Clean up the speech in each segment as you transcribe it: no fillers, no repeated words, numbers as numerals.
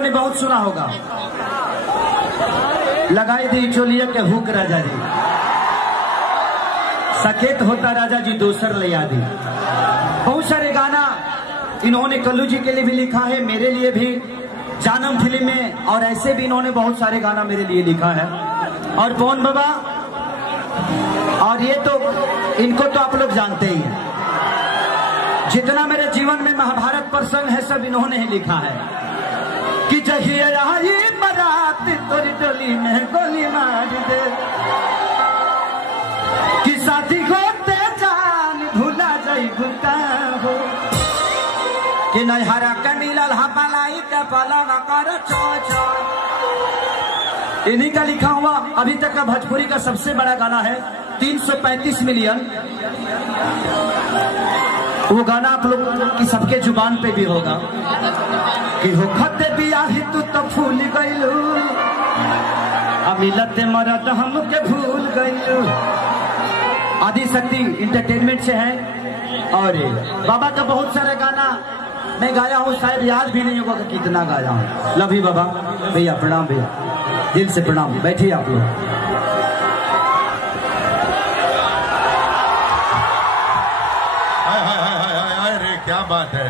ने बहुत सुना होगा, लगाई दी चोलिया के हुक राजा जी, सकेत होता राजा जी दोसर ले आदि। बहुत सारे गाना इन्होंने कल्लू जी के लिए भी लिखा है, मेरे लिए भी, जानम फिल्म में, और ऐसे भी इन्होंने बहुत सारे गाना मेरे लिए लिखा है। और पवन बाबा, और ये तो इनको तो आप लोग जानते ही हैं, जितना मेरे जीवन में महाभारत प्रसंग है सब इन्होंने ही लिखा है। कि जहिया आई बारात तोरी डोली में गोली मार दे, कि साथी होते जान भूला जाई भूता हो, कि नैहरा के मिलल हपलाई के पलवा कर चो चो। इन्हीं का लिखा हुआ अभी तक का भोजपुरी का सबसे बड़ा गाना है, 335 मिलियन। वो गाना आप लोग की सबके जुबान पे भी होगा कि हो खते बियाही तू तो भूल गइलू, अमिलते मरद हमके भूल गइलू। आदि शक्ति इंटरटेनमेंट से है। और बाबा का बहुत सारा गाना मैं गाया हूँ, शायद याद भी नहीं होगा कि कितना गाया हूँ। लव यू बाबा, भैया प्रणाम, भैया दिल से प्रणाम। बैठिए आप लोग। क्या बात है,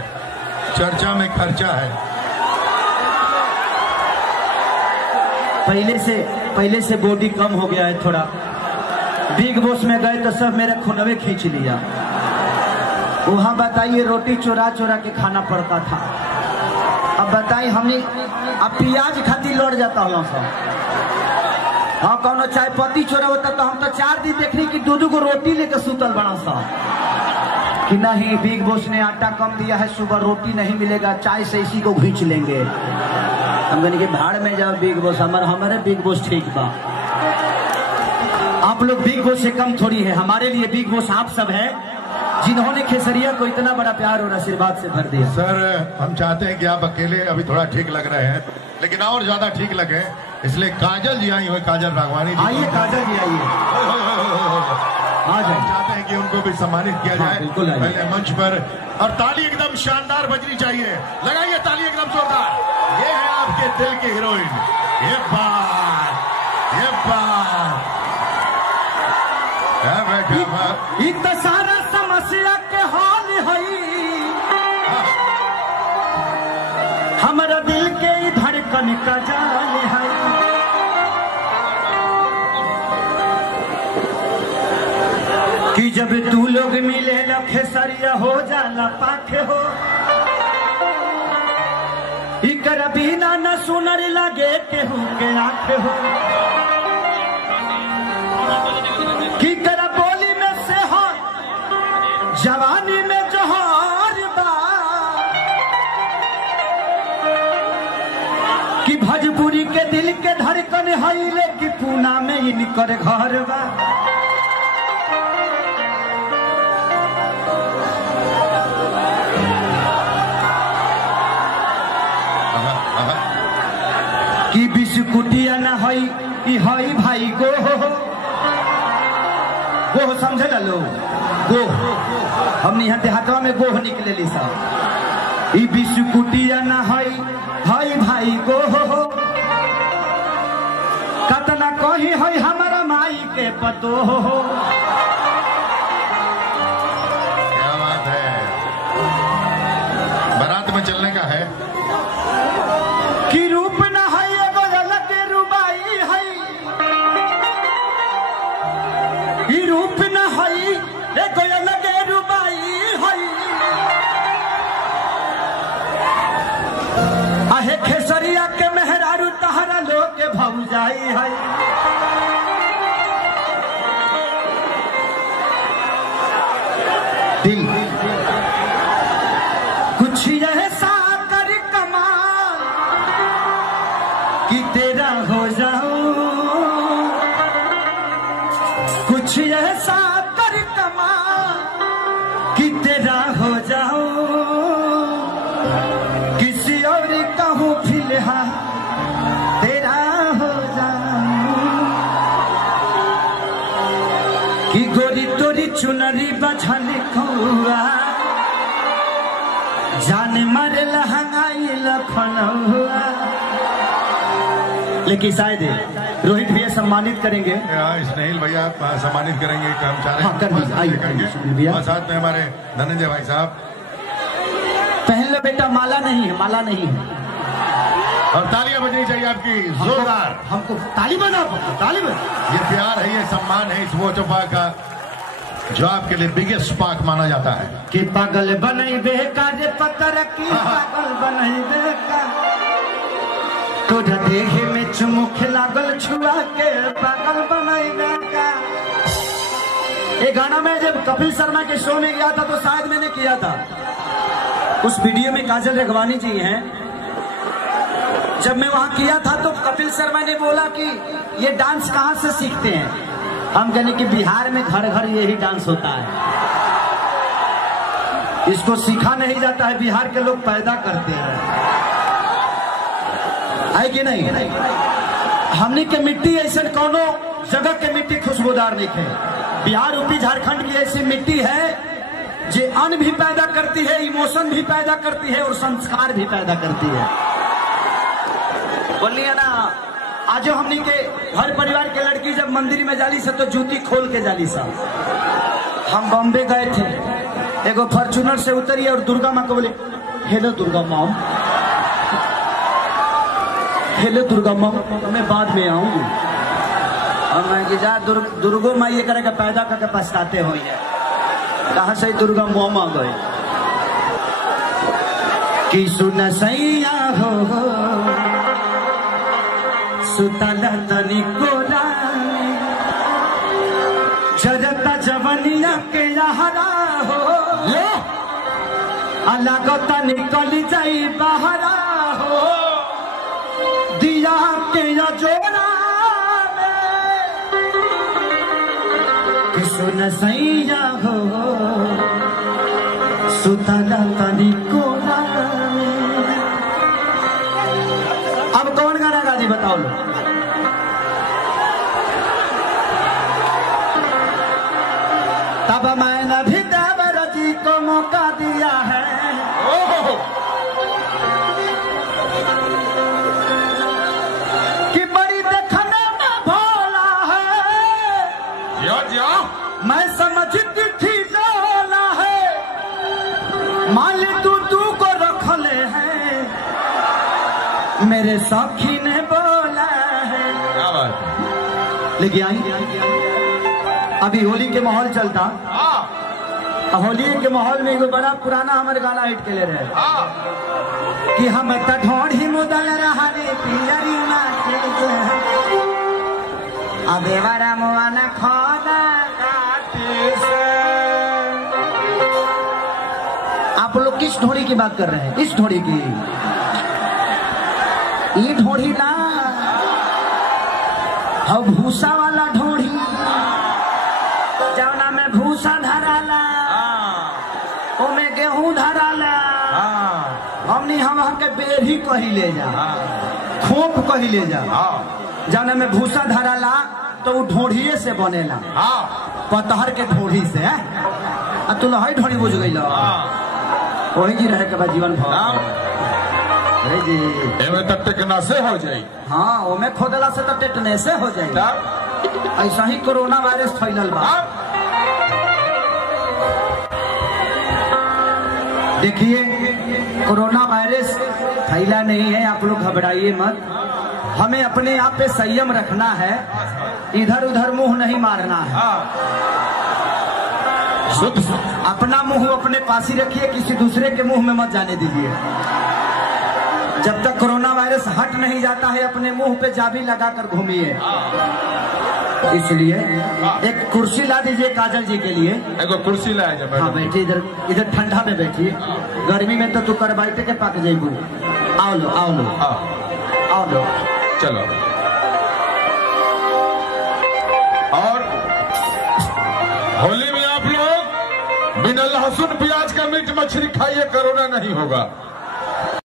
चर्चा में खर्चा है। पहले से बॉडी कम हो गया है थोड़ा। बिग बॉस में गए तो सब मेरे खुनवे खींच लिया। वहां बताइए रोटी चोरा चोरा के खाना पड़ता था। अब बताइए हमने अब प्याज खाती लौट जाता हूँ सब। हाँ कौनो चाय पत्ती चोरा होता तो हम तो 4 दिन देखने की 2-2 को रोटी लेकर सुतल बना सा कि नहीं बिग बॉस ने आटा कम दिया है, सुबह रोटी नहीं मिलेगा, चाय से इसी को खींच लेंगे। हम कहने के भाड़ में जाओ बिग बॉस, हमारे बिग बॉस ठीक बा। आप लोग बिग बॉस से कम थोड़ी है, हमारे लिए बिग बॉस आप सब है जिन्होंने खेसरिया को इतना बड़ा प्यार और आशीर्वाद से भर दिया। सर हम चाहते हैं कि आप अकेले अभी थोड़ा ठीक लग रहे हैं, लेकिन और ज्यादा ठीक लगे, इसलिए काजल जी आई हुई, काजल राघवानी जी। आइए काजल जी आइए, हम चाहते हैं कि उनको भी सम्मानित किया जाए पहले मंच पर, और ताली एकदम शानदार बजनी चाहिए। लगाइए ताली एकदम जोरदार। ये है आपके दिल की हीरोइन। ये बात इतना सारा समस्या के हाल है, हमारा दिल के धड़कन का जाल है। कि जब तू लोग मिले खेसरिया हो जाला पाखे हो, इकर बिना न सुनर लगे केहू के आंखे हो। कि कर बोली में से हो जवानी में जोहर बा, कि भोजपुरी के दिल के धड़कन है, कि पूना में इनकर घर बा। कि बिस्कुटिया न हई हई भाई गोह समझे ना लोग, गोह हमने यहाँ देहातवा में गोह निकले ली साहब। ई बिस्कुटिया न हई हई भाई गोह, कतना कही हई हमारा माई के पतो हो। क्या बात है, बारात में चलने का है। कि रूप न है एगो अलग रुबाई है, ई रूप न है एगो अलग रुबाई है। आहे खेसरिया के मेहरारू तहरा लोग के भौजाई है। दिल कुछ ऐसा कर कमाल कि तेरा हो जाऊं, कुछ ऐसा कर कमाल कि तेरा हो जाऊं, किसी और कहूँ फिलहाल तेरा हो जाऊं। कि गोरी तोरी चुनरी बछल कौआ, जान मर लहंगाई लखन हुआ। लेकिन शायद रोहित भैया सम्मानित करेंगे। स्नेहिल भैया सम्मानित करेंगे कर्मचारी। हाँ, कर दीजिए, आइए और साथ में हमारे धनंजय भाई साहब। पहन लो बेटा, माला नहीं है, माला नहीं है। और तालियां बजनी चाहिए आपकी जोरदार। हमको ताली बजा, ताली बजा। ये प्यार है, ये सम्मान है इस वोटो पाक का, जो आपके लिए बिगेस्ट पाक माना जाता है। कि पागल बनई बेका रे पत्थर की, पागल बनई बेका तोरा देखे में चुमुख लागल छुआ के, पागल बनई बेका। ये गाना मैं जब कपिल शर्मा के शो में गया था तो शायद मैंने किया था। उस वीडियो में काजल रेघवानी जी हैं। जब मैं वहां किया था तो कपिल शर्मा ने बोला कि ये डांस कहाँ से सीखते हैं। हम कहने कि बिहार में घर घर यही डांस होता है, इसको सीखा नहीं जाता है, बिहार के लोग पैदा करते हैं, है कि नहीं? हमने के मिट्टी ऐसे कोनो जगह के मिट्टी खुशबूदार नहीं है। बिहार, यूपी, झारखंड की ऐसी मिट्टी है जो अन्न भी पैदा करती है, इमोशन भी पैदा करती है और संस्कार भी पैदा करती है। बोलिए ना। आज जो हमने के हर परिवार के लड़की जब मंदिर में जाली से तो जूती खोल के जाली सा। हम बॉम्बे गए थे, एगो फॉर्चूनर से उतरी और दुर्गा माँ को बोले हेलो दुर्गा माँ, हेलो दुर्गा माँ, मैं बाद में आऊंगी। और मैं कि जा दुर्गो माँ ये करेगा पैदा करके पछताते हो, कहा से दुर्गा माँ गए कि सुन सैया हो सुतला तनी कोरा जरता जवनिया के लहरा हो, अलगता निकल जाई बहरा हो, दिया के जोड़ा कि सुन सैया हो सुतला तनी कोरा। अब कौन गाना गा दी बताओ लो। तब मैंने भी देवर जी को मौका दिया है, कि बड़ी देखने में भोला है, मैं समझती थी लोला है, मान तू को रख ले है, मेरे सखी ने बोला है। क्या बात है। लेकिन आई अभी होली के माहौल चलता, होली के माहौल में एक बड़ा पुराना हमारे गाना हिट के ले रहे कि हम ढोढ़ी मुदल रहा रे पियरी अबेवारा मुआना खोदा। आप लोग किस ढोड़ी की बात कर रहे हैं? इस ढोड़ी की, ये ढोड़ी ना, हाँ भूसा वाला ढोड़ी, जवना में भूसा धराला, ओमे गेहूं धराला, हमनी हम के बेरी कही ले जा, खोप कही ले जा, जवना में भूसा धराला तो वो ढोढ़िए से बनेला, पतहर के ढोढ़ी से। तू लहई ढोड़ी बुझ गई, वही जी रहे के बाद जीवन भर जी टेटना से हो जाए। हाँ, ओमे खोदला से तो टेटने से हो जाए। ऐसा ही कोरोना वायरस फैलल बा। देखिए कोरोना वायरस फैला नहीं है, आप लोग घबराइए मत। हमें अपने आप पे संयम रखना है, इधर उधर मुंह नहीं मारना है। अपना मुंह अपने पास ही रखिए, किसी दूसरे के मुंह में मत जाने दीजिए। जब तक कोरोना वायरस हट नहीं जाता है अपने मुंह पे चाबी लगाकर घूमिए। इसलिए एक कुर्सी ला दीजिए काजल जी के लिए। एक कुर्सी लाया जाए। हाँ बैठिए, इधर इधर ठंडा में बैठिए, गर्मी में तो तू कर बैठे के पक जाइबू। आओ लो आओ लो आओ लो, चलो। और होली में आप लोग बिना लहसुन प्याज का मीट मछली खाइए, कोरोना नहीं होगा।